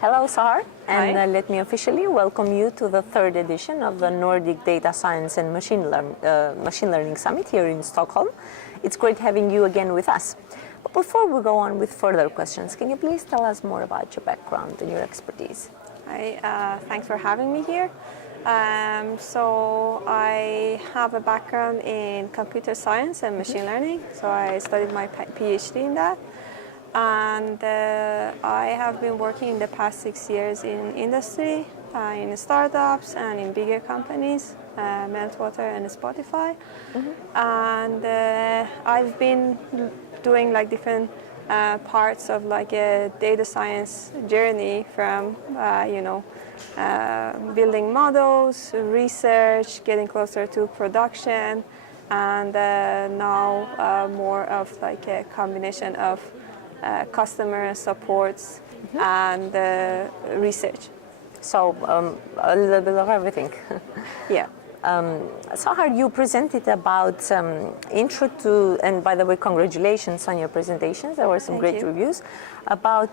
Hello, Sahar, and Hi. let me officially welcome you to the third edition of the Nordic Data Science and Machine Learning Summit here in Stockholm. It's great having you again with us. But before we go on with further questions, can you please tell us more about your background and your expertise? Hi, thanks for having me here. So I have a background in computer science and machine learning. So I studied my PhD in that. And I have been working in the past 6 years in industry, in startups and in bigger companies, Meltwater and Spotify. And I've been doing like different parts of like a data science journey from, building models, research, getting closer to production, and now more of like a combination of customer supports and research. So a little bit of everything. Yeah. Sahar, you presented about intro to, and by the way, congratulations on your presentations. There were some Thank great you. reviews about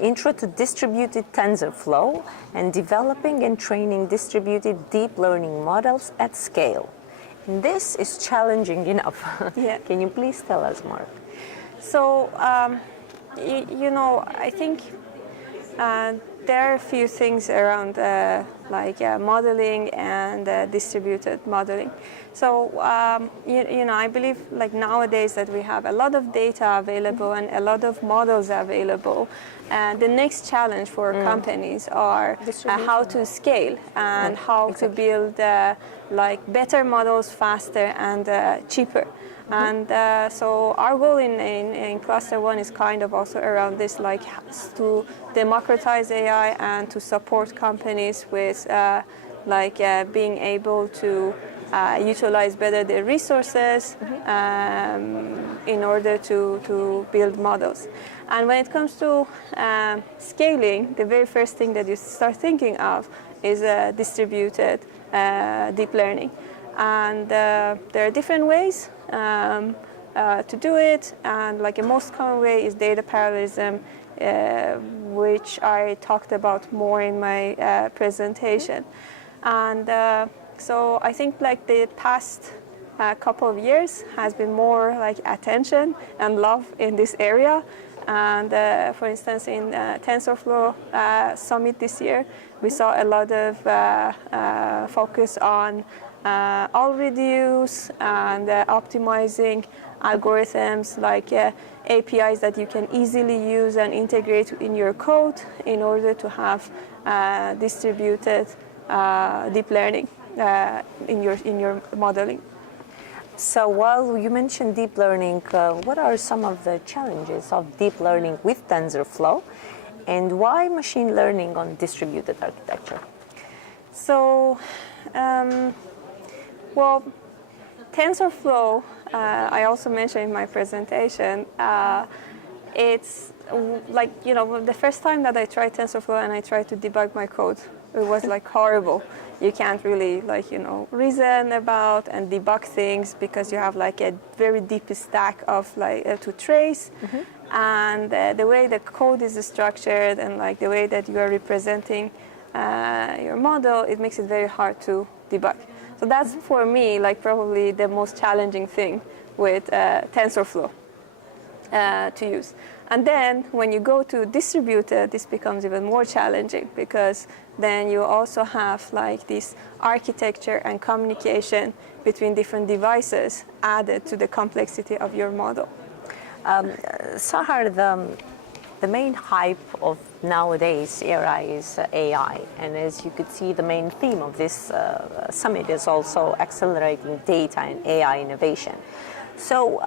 intro to distributed TensorFlow and developing and training distributed deep learning models at scale. This is challenging enough. Yeah. Can you please tell us more? So, I think there are a few things around modeling and distributed modeling. So, I believe like nowadays that we have a lot of data available and a lot of models available. And the next challenge for companies are how to scale and how to build better models faster and cheaper. And so our goal in ClusterOne is kind of also around this, like to democratize AI and to support companies with being able to utilize better their resources in order to build models. And when it comes to scaling, the very first thing that you start thinking of is distributed deep learning. And there are different ways to do it, and like a most common way is data parallelism, which I talked about more in my presentation. And so I think like the past couple of years has been more like attention and love in this area. And for instance, in TensorFlow Summit this year, we saw a lot of focus on all-reduce and optimizing algorithms like APIs that you can easily use and integrate in your code in order to have distributed deep learning in your modeling. So while you mentioned deep learning, what are some of the challenges of deep learning with TensorFlow, and why machine learning on distributed architecture? So, TensorFlow, I also mentioned in my presentation, it's like, the first time that I tried TensorFlow and I tried to debug my code, it was like horrible. You can't really reason about and debug things because you have like a very deep stack of to trace. And the way the code is structured and like the way that you are representing your model, it makes it very hard to debug. So that's for me like probably the most challenging thing with TensorFlow to use. And then when you go to distributed, this becomes even more challenging because then you also have like this architecture and communication between different devices added to the complexity of your model. Sahar, the main hype of nowadays era is AI, and as you could see, the main theme of this summit is also accelerating data and AI innovation. So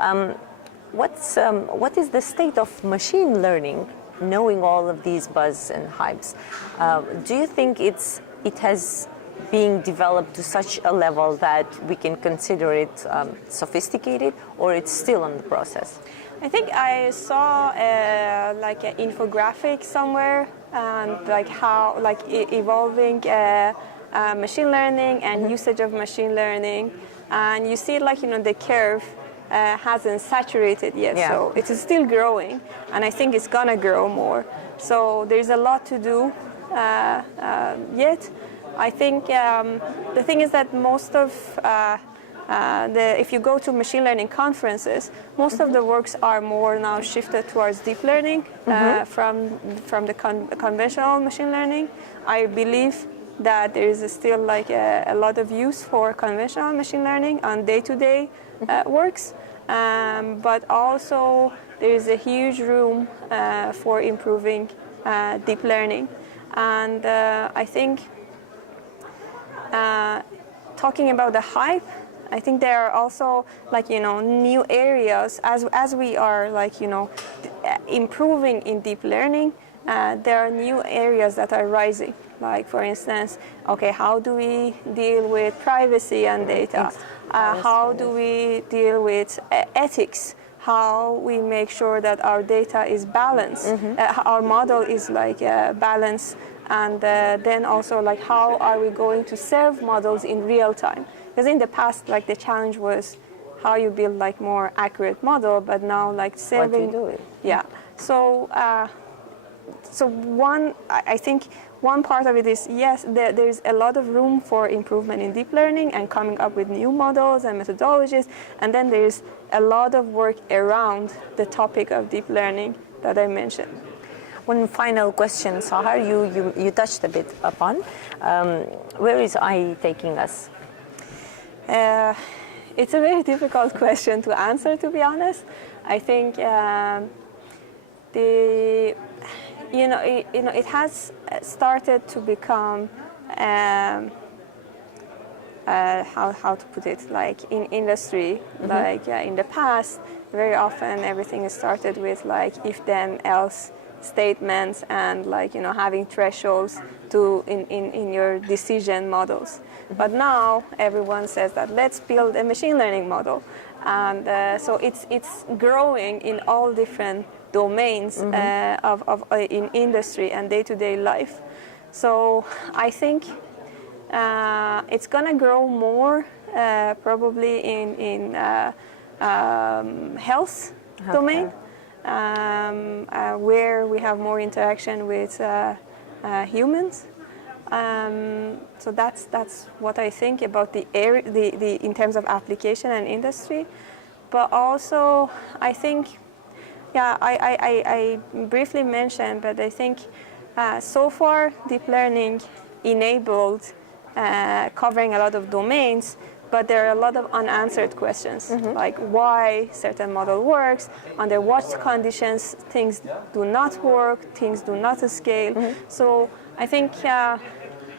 what is the state of machine learning, knowing all of these buzz and hypes? Do you think it has been developed to such a level that we can consider it sophisticated, or it's still in the process? I think I saw like an infographic somewhere, and like how evolving machine learning and usage of machine learning, and you see like the curve hasn't saturated yet. Yeah. So it is still growing, and I think it's gonna grow more. So there's a lot to do yet. I think the thing is that most of if you go to machine learning conferences, most of the works are more now shifted towards deep learning from the conventional machine learning. I believe that there is still like a lot of use for conventional machine learning on day-to-day works, but also there is a huge room for improving deep learning. And I think talking about the hype, I think there are also like, you know, new areas as we are like, you know, improving in deep learning. There are new areas that are rising. Like for instance, okay, how do we deal with privacy and data? How do we deal with ethics? How we make sure that our data is balanced, our model is like balanced, and then also like how are we going to serve models in real time? Because in the past, like the challenge was how you build like more accurate model, but now like serving. What you do it. Yeah. So I think one part of it is, yes, there's a lot of room for improvement in deep learning and coming up with new models and methodologies. And then there's a lot of work around the topic of deep learning that I mentioned. One final question, Sahar, you touched a bit upon. Where is AI taking us? It's a very difficult question to answer, to be honest. I think it has started to become how to put it, like in industry, like in the past, very often everything is started with like if then else statements and like, you know, having thresholds to in your decision models. But now everyone says that let's build a machine learning model, and so it's growing in all different domains in industry and day-to-day life. So I think it's gonna grow more probably in health domain, where we have more interaction with humans. So that's what I think about the in terms of application and industry. But also I think, yeah, I briefly mentioned, but I think so far deep learning enabled covering a lot of domains, but there are a lot of unanswered questions, like why certain model works, under what conditions things do not work, things do not scale. So I think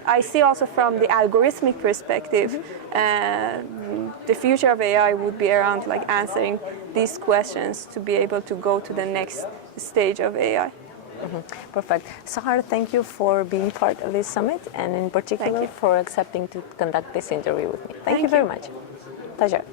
I see also from the algorithmic perspective, the future of AI would be around like answering these questions to be able to go to the next stage of AI. Perfect. Sahar, thank you for being part of this summit, and in particular for accepting to conduct this interview with me. Thank you very much. Pleasure.